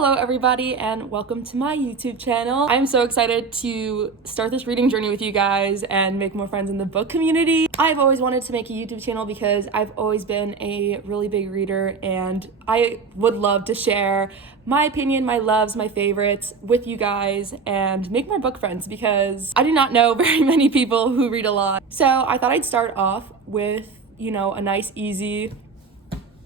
Hello everybody and welcome to my YouTube channel. I'm so excited to start this reading journey with you guys and make more friends in the book community. I've always wanted to make a YouTube channel because I've always been a really big reader and I would love to share my opinion, my loves, my favorites with you guys and make more book friends because I do not know very many people who read a lot. So I thought I'd start off with, a nice easy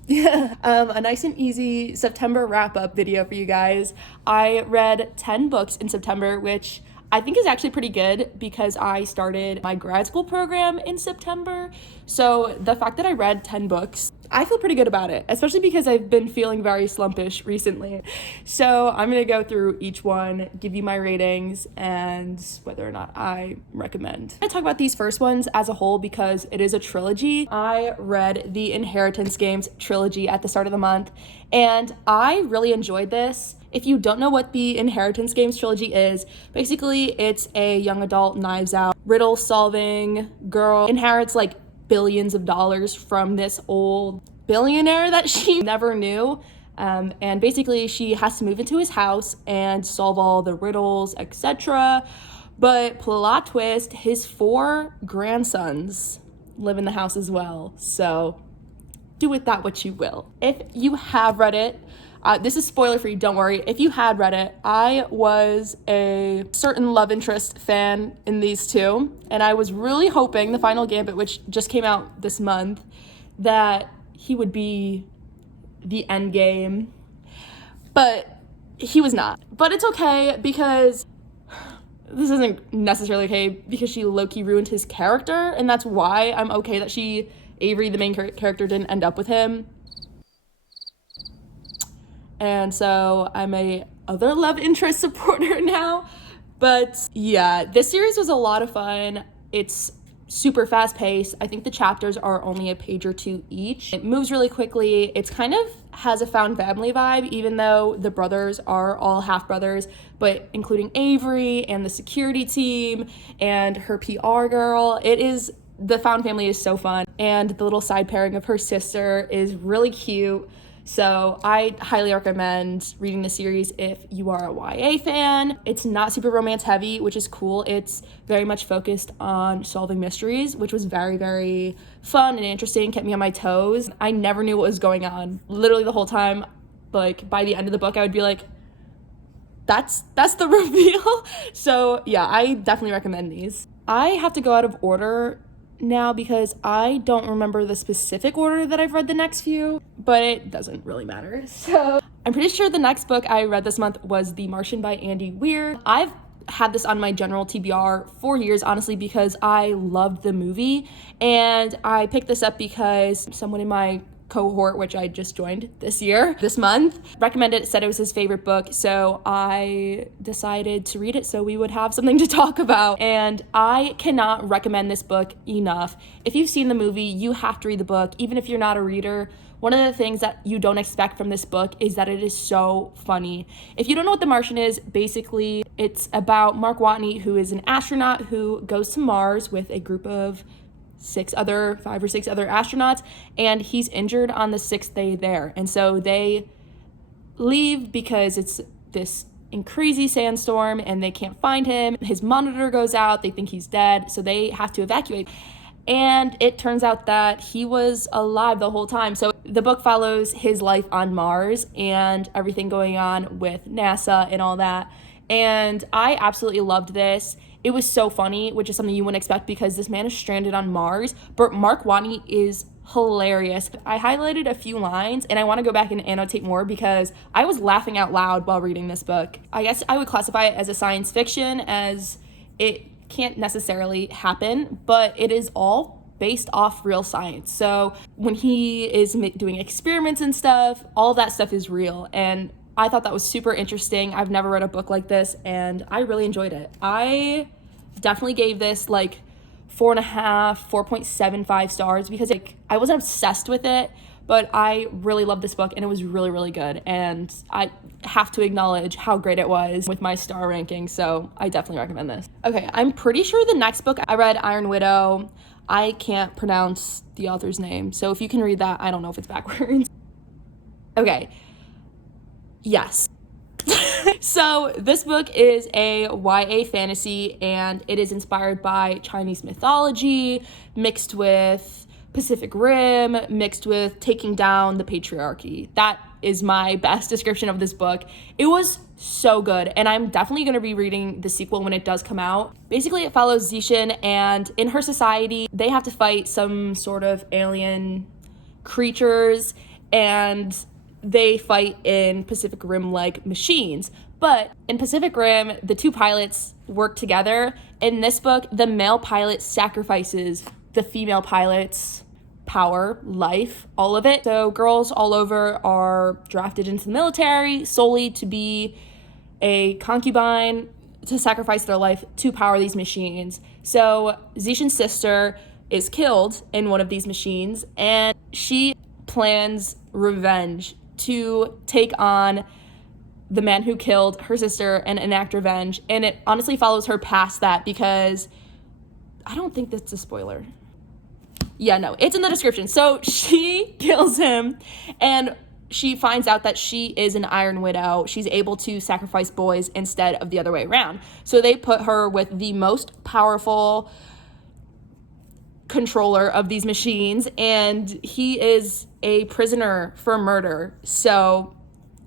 a nice and easy September wrap-up video for you guys. I read 10 books in September, which I think is actually pretty good because I started my grad school program in September. So the fact that I read 10 books, I feel pretty good about it, especially because I've been feeling very slumpish recently. So I'm gonna go through each one, give you my ratings, and whether or not I recommend. I'm gonna talk about these first ones as a whole because it is a trilogy. I read the Inheritance Games trilogy at the start of the month, and I really enjoyed this. If you don't know what the Inheritance Games trilogy is, basically it's a young adult Knives Out riddle solving girl inherits like billions of dollars from this old billionaire that she never knew. And basically she has to move into his house and solve all the riddles, etc. But plot twist, his 4 grandsons live in the house as well. So do with that what you will. If you have read it, this is spoiler free, don't worry. If you had read it, I was a certain love interest fan in these two, and I was really hoping the Final Gambit, which just came out this month, that he would be the end game, but he was not. But it's okay because this isn't necessarily okay because she low-key ruined his character, and that's why I'm okay that Avery, the main character, didn't end up with him. And so I'm a other love interest supporter now. But yeah, this series was a lot of fun. It's super fast paced. I think the chapters are only a page or 2 each. It moves really quickly. It's kind of has a found family vibe, even though the brothers are all half brothers, but including Avery and the security team and her PR girl. The found family is so fun. And the little side pairing of her sister is really cute. So I highly recommend reading the series if you are a YA fan. It's not super romance heavy, which is cool. It's very much focused on solving mysteries, which was very, very fun and interesting, kept me on my toes. I never knew what was going on. Literally the whole time, like by the end of the book, I would be like, that's the reveal. So yeah, I definitely recommend these. I have to go out of order now because I don't remember the specific order that I've read the next few, but it doesn't really matter. So I'm pretty sure the next book I read this month was The Martian by Andy Weir. I've had this on my general TBR for years, honestly, because I loved the movie, and I picked this up because someone in my cohort, which I just joined this month, recommended it, said it was his favorite book, so I decided to read it so we would have something to talk about. And I cannot recommend this book enough. If you've seen the movie, you have to read the book. Even if you're not a reader, one of the things that you don't expect from this book is that it is so funny. If you don't know what The Martian is, basically it's about Mark Watney, who is an astronaut who goes to Mars with a group of 5 or 6 other astronauts, and he's injured on the 6th day there. And so they leave because it's this crazy sandstorm and they can't find him. His monitor goes out, they think he's dead, so they have to evacuate. And it turns out that he was alive the whole time. So the book follows his life on Mars and everything going on with NASA and all that. And I absolutely loved this. It was so funny, which is something you wouldn't expect because this man is stranded on Mars, but Mark Watney is hilarious. I highlighted a few lines and I want to go back and annotate more because I was laughing out loud while reading this book. I guess I would classify it as a science fiction, as it can't necessarily happen, but it is all based off real science. So when he is doing experiments and stuff, all that stuff is real, and I thought that was super interesting. I've never read a book like this, and I really enjoyed it. I definitely gave this like 4.5, 4.75 stars because I wasn't obsessed with it, but I really loved this book and it was really, really good. And I have to acknowledge how great it was with my star ranking, so I definitely recommend this. Okay, I'm pretty sure the next book I read, Iron Widow. I can't pronounce the author's name, so if you can read that, I don't know if it's backwards. Okay. Yes. So this book is a YA fantasy, and it is inspired by Chinese mythology, mixed with Pacific Rim, mixed with taking down the patriarchy. That is my best description of this book. It was so good, and I'm definitely going to be reading the sequel when it does come out. Basically, it follows Zixin, and in her society, they have to fight some sort of alien creatures, and they fight in Pacific Rim-like machines. But in Pacific Rim, the two pilots work together. In this book, the male pilot sacrifices the female pilot's power, life, all of it. So girls all over are drafted into the military solely to be a concubine, to sacrifice their life to power these machines. So Zixin's sister is killed in one of these machines, and she plans revenge to take on the man who killed her sister and enact revenge. And it honestly follows her past that, because I don't think that's a spoiler. Yeah, no, it's in the description. So she kills him, and she finds out that she is an Iron Widow. She's able to sacrifice boys instead of the other way around. So they put her with the most powerful controller of these machines, and he is a prisoner for murder. So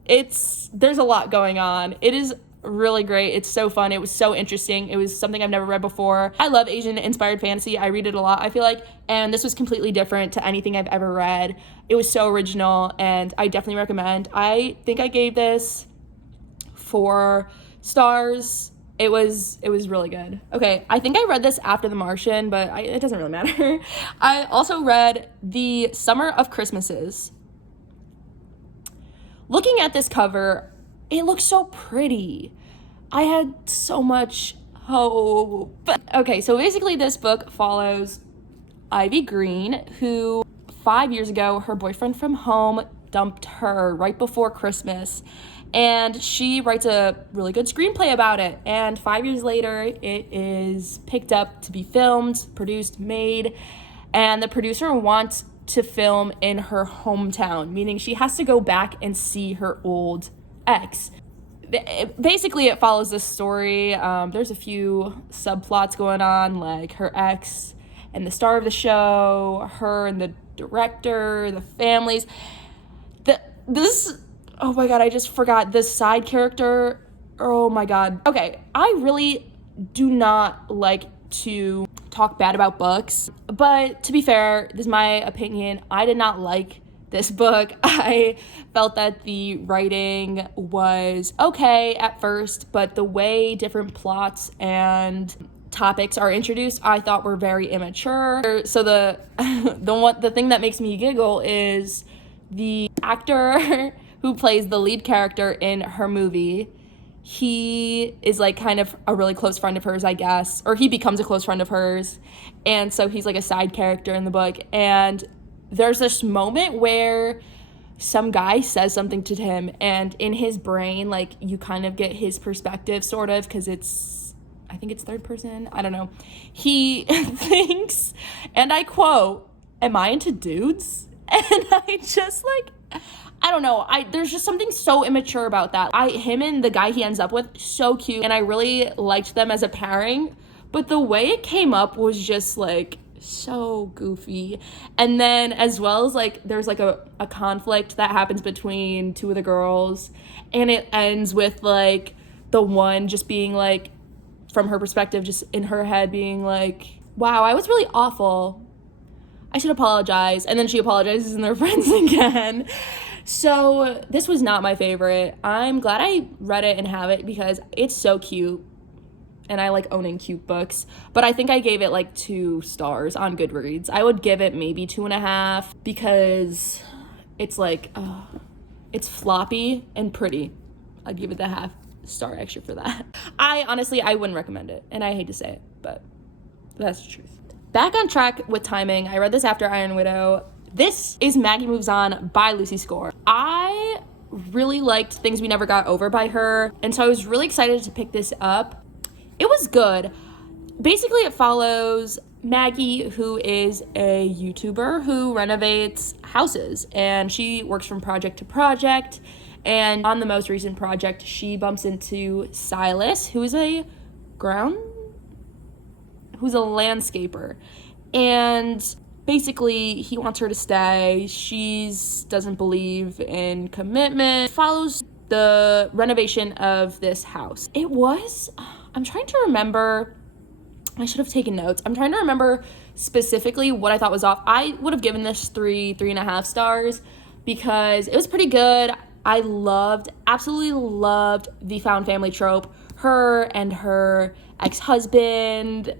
there's a lot going on. It is really great. It's so fun. It was so interesting. It was something I've never read before. I love Asian inspired fantasy. I read it a lot, I feel like, and this was completely different to anything I've ever read. It was so original, and I definitely recommend. I think I gave this 4 stars. It was really good. Okay, I think I read this after The Martian, but it doesn't really matter. I also read The Summer of Christmases. Looking at this cover, it looks so pretty. I had so much hope. Okay, so basically this book follows Ivy Green, who 5 years ago, her boyfriend from home dumped her right before Christmas. And she writes a really good screenplay about it. And 5 years later, it is picked up to be filmed, produced, made. And the producer wants to film in her hometown, meaning she has to go back and see her old ex. Basically, it follows this story. There's a few subplots going on, like her ex and the star of the show, her and the director, the families. Oh my god, I just forgot this side character. Oh my god. Okay, I really do not like to talk bad about books, but to be fair, this is my opinion. I did not like this book. I felt that the writing was okay at first, but the way different plots and topics are introduced, I thought were very immature. So the thing that makes me giggle is the actor who plays the lead character in her movie. He is like kind of a really close friend of hers, I guess, or he becomes a close friend of hers, and so he's like a side character in the book. And there's this moment where some guy says something to him, and in his brain, like, you kind of get his perspective, sort of, because I think it's third person, I don't know. He thinks, and I quote, "Am I into dudes?" And I just I don't know. There's just something so immature about that. Him and the guy he ends up with, so cute, and I really liked them as a pairing, but the way it came up was just so goofy. And then as well as there's a conflict that happens between two of the girls, and it ends with the one just being from her perspective, just in her head being wow, I was really awful, I should apologize. And then she apologizes and they're friends again. So this was not my favorite. I'm glad I read it and have it because it's so cute. And I like owning cute books. But I think I gave it 2 stars on Goodreads. I would give it maybe 2.5 because it's it's floppy and pretty. I'd give it the half star extra for that. I wouldn't recommend it. And I hate to say it, but that's the truth. Back on track with timing, I read this after Iron Widow. This is Maggie Moves On by Lucy Score. I really liked Things We Never Got Over by her, and so I was really excited to pick this up. It was good. Basically, it follows Maggie, who is a YouTuber who renovates houses, and she works from project to project, And on the most recent project, she bumps into Silas, who's a landscaper. And basically, he wants her to stay. She doesn't believe in commitment. Follows the renovation of this house. I'm trying to remember, I should have taken notes. I'm trying to remember specifically what I thought was off. I would have given this 3.5 stars because it was pretty good. I absolutely loved the found family trope. Her and her ex-husband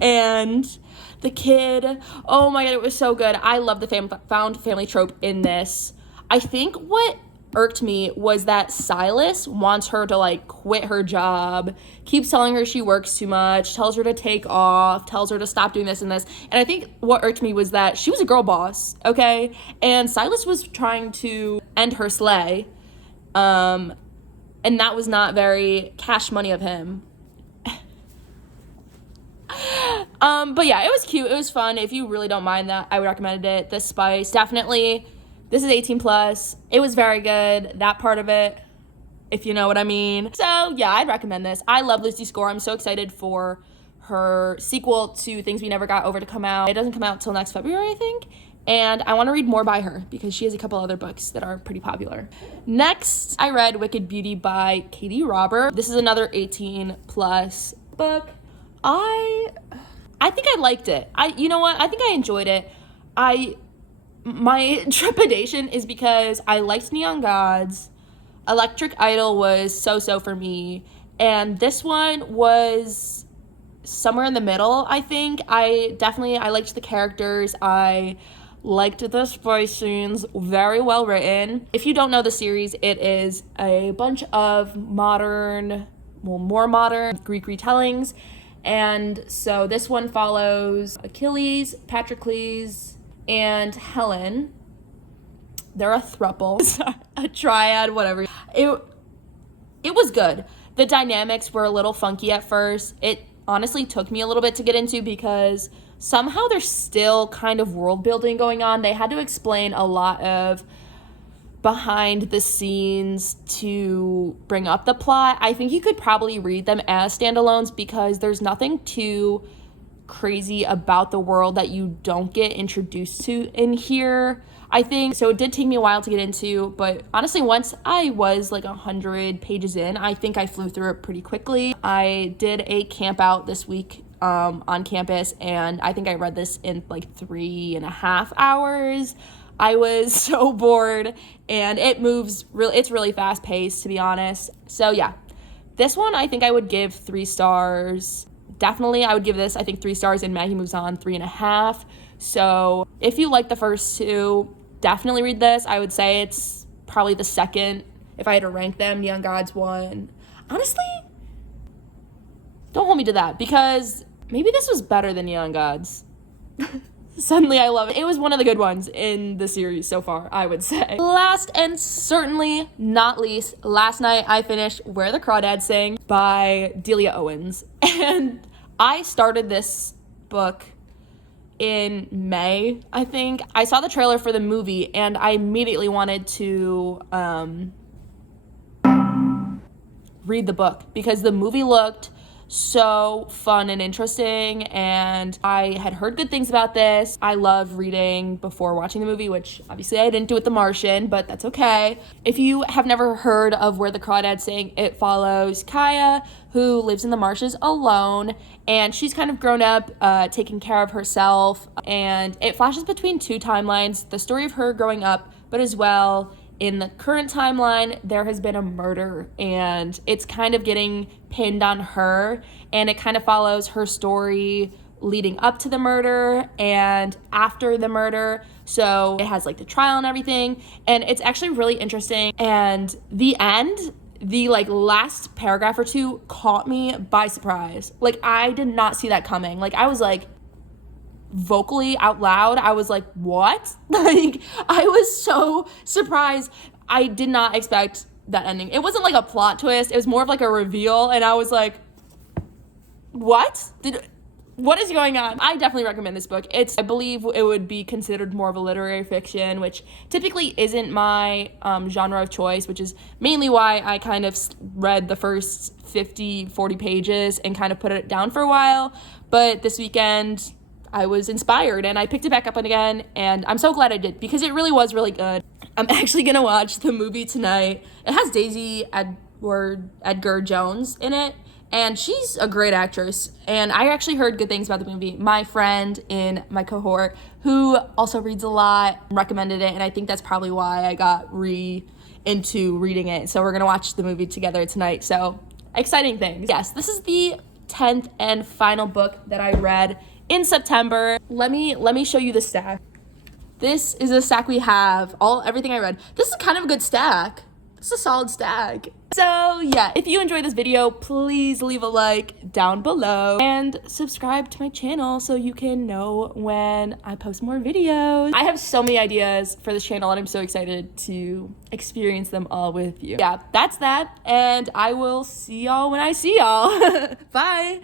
and the kid. Oh my God, it was so good. I love the found family trope in this. I think what irked me was that Silas wants her to like quit her job, keeps telling her she works too much, tells her to take off, tells her to stop doing this and this. And I think what irked me was that she was a girl boss, okay? And Silas was trying to end her slay. And that was not very cash money of him. But yeah, it was cute. It was fun. If you really don't mind that, I would recommend it. The spice, definitely. This is 18 plus. It was very good. That part of it, if you know what I mean. So yeah, I'd recommend this. I love Lucy Score. I'm so excited for her sequel to Things We Never Got Over to come out. It doesn't come out till next February, I think. And I want to read more by her because she has a couple other books that are pretty popular. Next, I read Wicked Beauty by Katie Robert. This is another 18 plus book. I think I liked it. You know what? I think I enjoyed it. My trepidation is because I liked Neon Gods. Electric Idol was so-so for me. And this one was somewhere in the middle, I think. I liked the characters. I liked the spice scenes. Very well written. If you don't know the series, it is a bunch of more modern Greek retellings. And so this one follows Achilles, Patroclus, and Helen. They're a throuple, a triad, whatever. It was good. The dynamics were a little funky at first. It honestly took me a little bit to get into because somehow there's still kind of world building going on. They had to explain a lot of behind the scenes to bring up the plot. I think you could probably read them as standalones because there's nothing too crazy about the world that you don't get introduced to in here, I think. So it did take me a while to get into, but honestly, once I was like 100 pages in, I think I flew through it pretty quickly. I did a camp out this week on campus, and I think I read this in like 3.5 hours. I was so bored, and it's really fast paced, to be honest. So yeah, this one I think I would give 3 stars. Definitely, I would give this, I think, 3 stars, and Maggie Moves On 3.5. So if you like the first two, definitely read this. I would say it's probably the second. If I had to rank them, Neon Gods 1. Honestly, don't hold me to that because maybe this was better than Neon Gods. Suddenly I love it. It was one of the good ones in the series so far, I would say. Last and certainly not least, last night I finished Where the Crawdad Sing by Delia Owens. And I started this book in May, I think. I saw the trailer for the movie and I immediately wanted to read the book because the movie looked so fun and interesting, and I had heard good things about this. I love reading before watching the movie, which obviously I didn't do with The Martian, but that's okay. If you have never heard of Where the Crawdad Sing, it follows Kaya, who lives in the marshes alone, and she's kind of grown up taking care of herself, and it flashes between 2 timelines, the story of her growing up, but as well in the current timeline, there has been a murder, and it's kind of getting pinned on her, and it kind of follows her story leading up to the murder and after the murder. So it has like the trial and everything, and it's actually really interesting. And the end, the like last paragraph or 2 caught me by surprise. Like, I did not see that coming. Like, I was like, vocally out loud, I was like, what? Like, I was so surprised. I did not expect that ending. It wasn't like a plot twist, it was more of like a reveal, and I was like, what? What is going on? I definitely recommend this book. I believe it would be considered more of a literary fiction, which typically isn't my genre of choice, which is mainly why I kind of read the first 40 pages and kind of put it down for a while. But this weekend, I was inspired and I picked it back up again, and I'm so glad I did because it really was really good. I'm actually gonna watch the movie tonight. It has Daisy Edgar Jones in it, and she's a great actress, and I actually heard good things about the movie. My friend in my cohort, who also reads a lot, recommended it, and I think that's probably why I got into reading it. So we're gonna watch the movie together tonight, so exciting things. Yes, this is the 10th and final book that I read in September. Let me show you the stack. This is a stack we have, everything I read. This is kind of a good stack. This is a solid stack. So yeah, if you enjoyed this video, please leave a like down below and subscribe to my channel so you can know when I post more videos. I have so many ideas for this channel and I'm so excited to experience them all with you. Yeah, that's that, and I will see y'all when I see y'all. Bye.